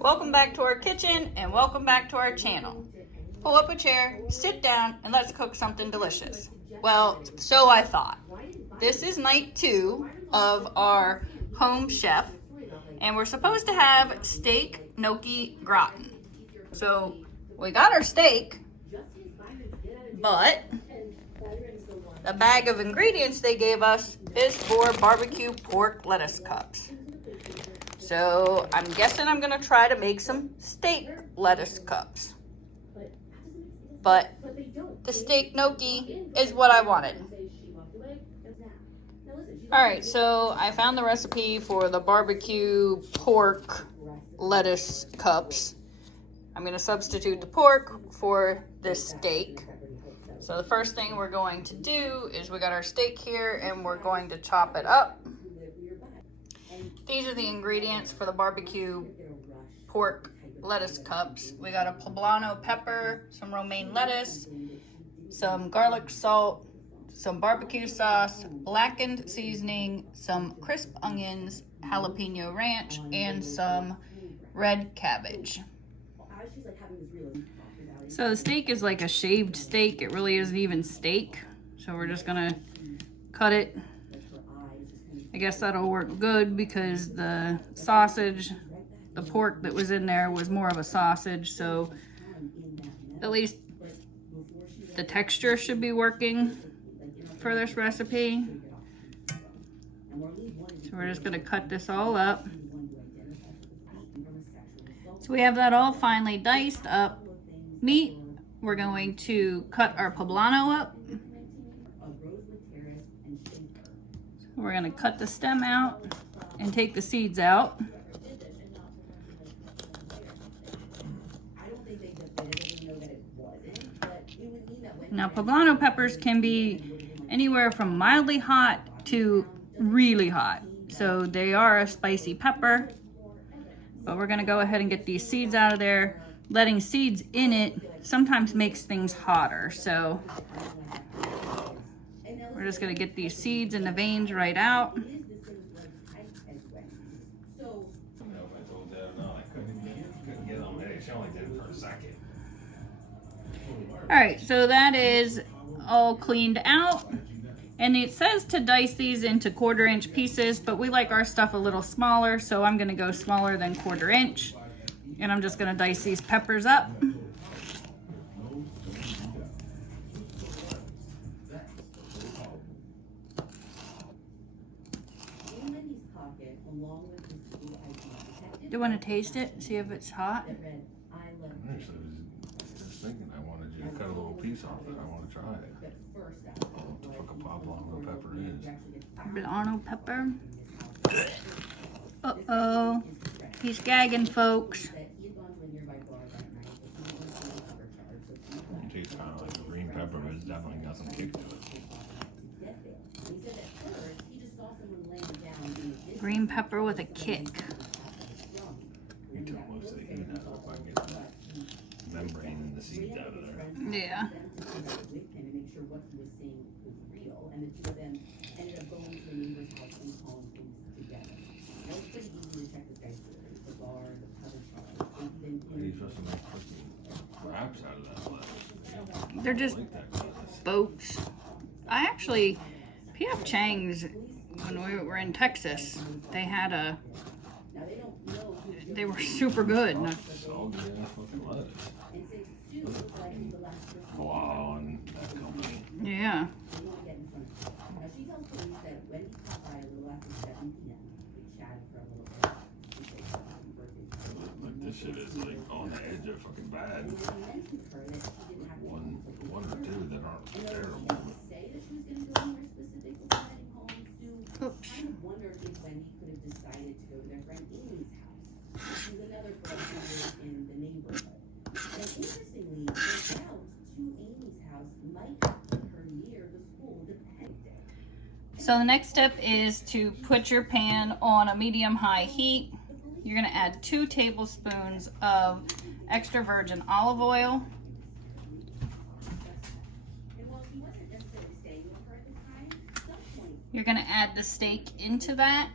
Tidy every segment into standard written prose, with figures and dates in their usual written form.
Welcome back to our kitchen and welcome back to our channel. Pull up a chair, sit down, and let's cook something delicious. Well, so I thought. This is night 2 of our home chef, and we're supposed to have steak gnocchi gratin. So we got our steak, but the bag of ingredients they gave us is for barbecue pork lettuce cups. So I'm guessing I'm gonna try to make some steak lettuce cups. But the steak gnocchi is what I wanted. Alright, so I found the recipe for the barbecue pork lettuce cups. I'm gonna substitute the pork for this steak. So the first thing we're going to do is we got our steak here and we're going to chop it up. These are the ingredients for the barbecue pork lettuce cups. We got a poblano pepper, some romaine lettuce, some garlic salt, some barbecue sauce, blackened seasoning, some crisp onions, jalapeno ranch, and some red cabbage. So the steak is like a shaved steak. It really isn't even steak. So we're just gonna cut it. I guess that'll work good because the sausage, the pork that was in there was more of a sausage, so at least the texture should be working for this recipe. So we're just gonna cut this all up. So we have that all finely diced up meat. We're going to cut our poblano up. We're gonna cut the stem out and take the seeds out. Now poblano peppers can be anywhere from mildly hot to really hot. So they are a spicy pepper, but we're gonna go ahead and get these seeds out of there. Letting seeds in it sometimes makes things hotter. So we're just gonna get these seeds and the veins right out. All right, so that is all cleaned out. And it says to dice these into 1/4 inch pieces, but we like our stuff a little smaller, so I'm gonna go smaller than 1/4 inch. And I'm just gonna dice these peppers up. Do you want to taste it? See if it's hot? Actually, I was just thinking I wanted you to cut a little piece off it. I want to try it. What the fuck a poblano pepper is. Poblano pepper. Uh-oh. He's gagging, folks. It tastes kind of like a green pepper, but it's definitely got some kick to it. Green pepper with a kick. You tell most of the heat out if I get the membrane and the seeds out of there. Yeah. Are you supposed to make cookie wraps out of that lettuce? They're just boats. I actually, P.F. Chang's, when we were in Texas, they had a, they were super good. Salty ass fucking lettuce. Wow, and that company. Yeah. Like this shit is like on the edge of fucking bad. One or two that aren't terrible. Oops. So the next step is to put your pan on a medium-high heat. You're gonna add 2 tablespoons of extra virgin olive oil. You're gonna add the steak into that.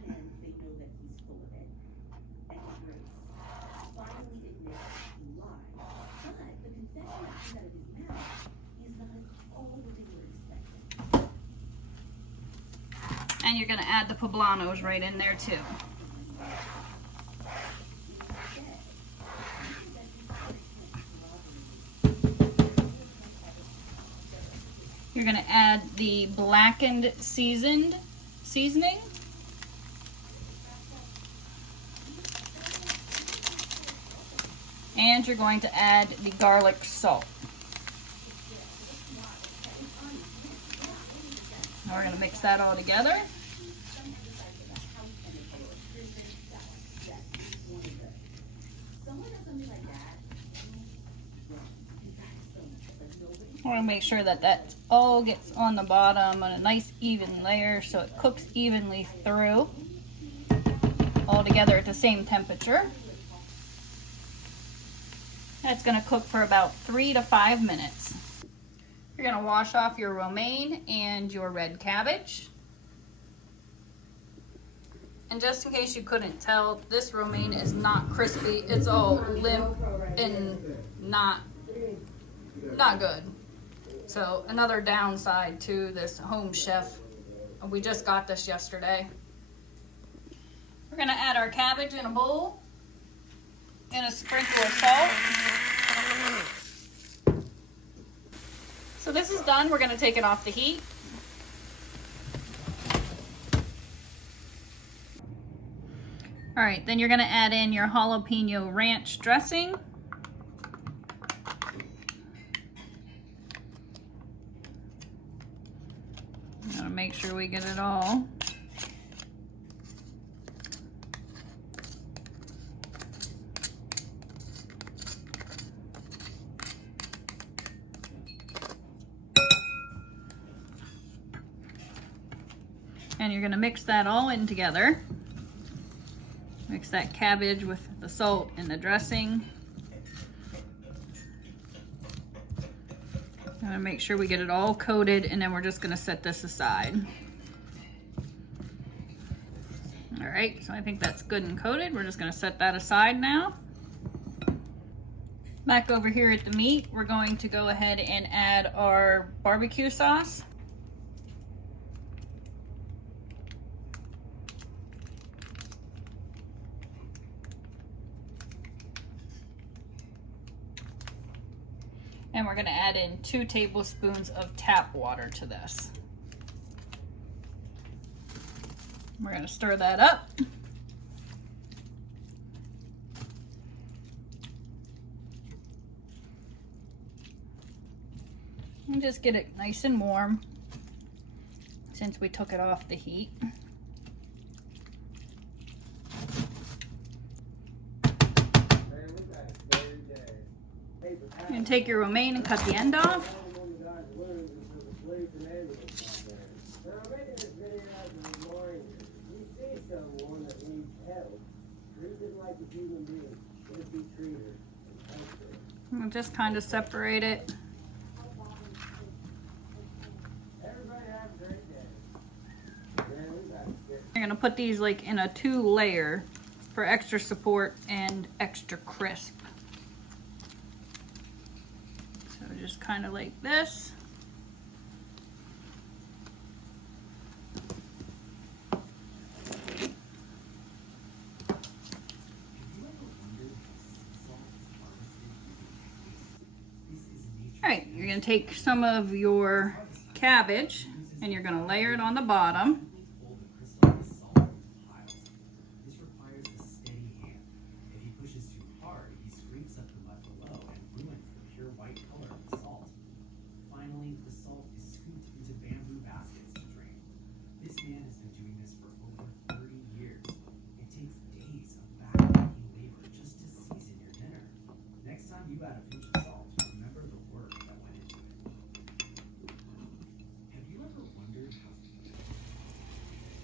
And you're gonna add the poblanos right in there too. You're gonna add the blackened seasoning. And you're going to add the garlic salt. Now we're going to mix that all together. I want to make sure that that all gets on the bottom on a nice even layer so it cooks evenly through, all together at the same temperature. That's going to cook for about 3 to 5 minutes. You're going to wash off your romaine and your red cabbage. And just in case you couldn't tell, this romaine is not crispy. It's all limp and not good. So another downside to this Home Chef. We just got this yesterday. We're going to add our cabbage in a bowl and a sprinkle of salt. So this is done. We're going to take it off the heat. All right, then you're going to add in your jalapeno ranch dressing. Gotta make sure we get it all. And you're gonna mix that all in together. Mix that cabbage with the salt and the dressing. I'm gonna make sure we get it all coated, and then we're just gonna set this aside. All right, so I think that's good and coated. We're just gonna set that aside now. Back over here at the meat, we're going to go ahead and add our barbecue sauce. And we're going to add in 2 tablespoons of tap water to this. We're going to stir that up. And just get it nice and warm since we took it off the heat. You can take your romaine and cut the end off. And just kind of separate it. You're gonna put these like in a 2-layer for extra support and extra crisp. So just kind of like this. All right, you're gonna take some of your cabbage and you're gonna layer it on the bottom.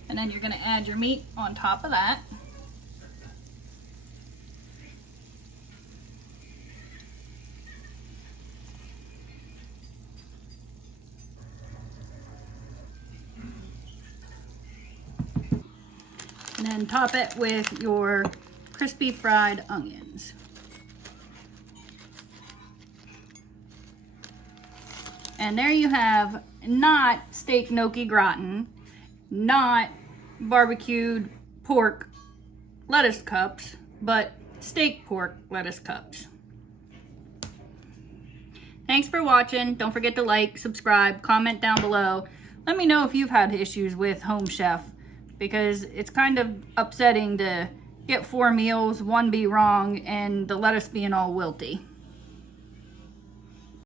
And then you're going to add your meat on top of that. And then top it with your crispy fried onions. And there you have not steak gnocchi gratin, not barbecued pork lettuce cups, but steak pork lettuce cups. Thanks for watching. Don't forget to like, subscribe, comment down below. Let me know if you've had issues with Home Chef, because it's kind of upsetting to get 4 meals, 1 be wrong, and the lettuce being all wilty.